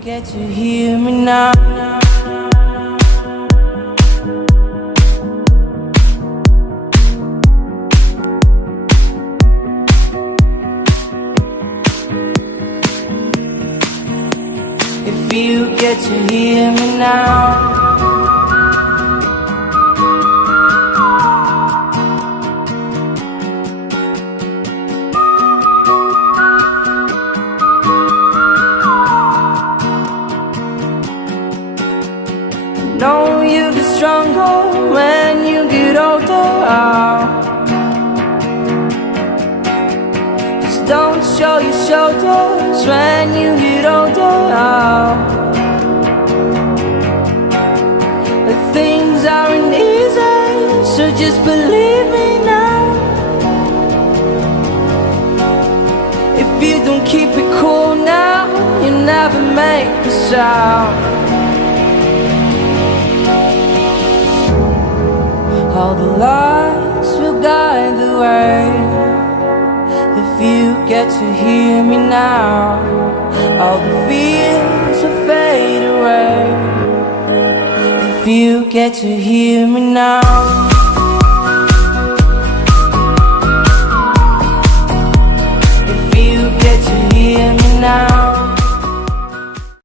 get to hear me now. If you get to hear me now. Know you get stronger when you get older. Just don't show your shoulders when you get older. Things aren't easy, so just believe me now. If you don't keep it cool now, you never make a sound. All the lights will guide the way. If you get to hear me now, all the fears will fade away. If you get to hear me now.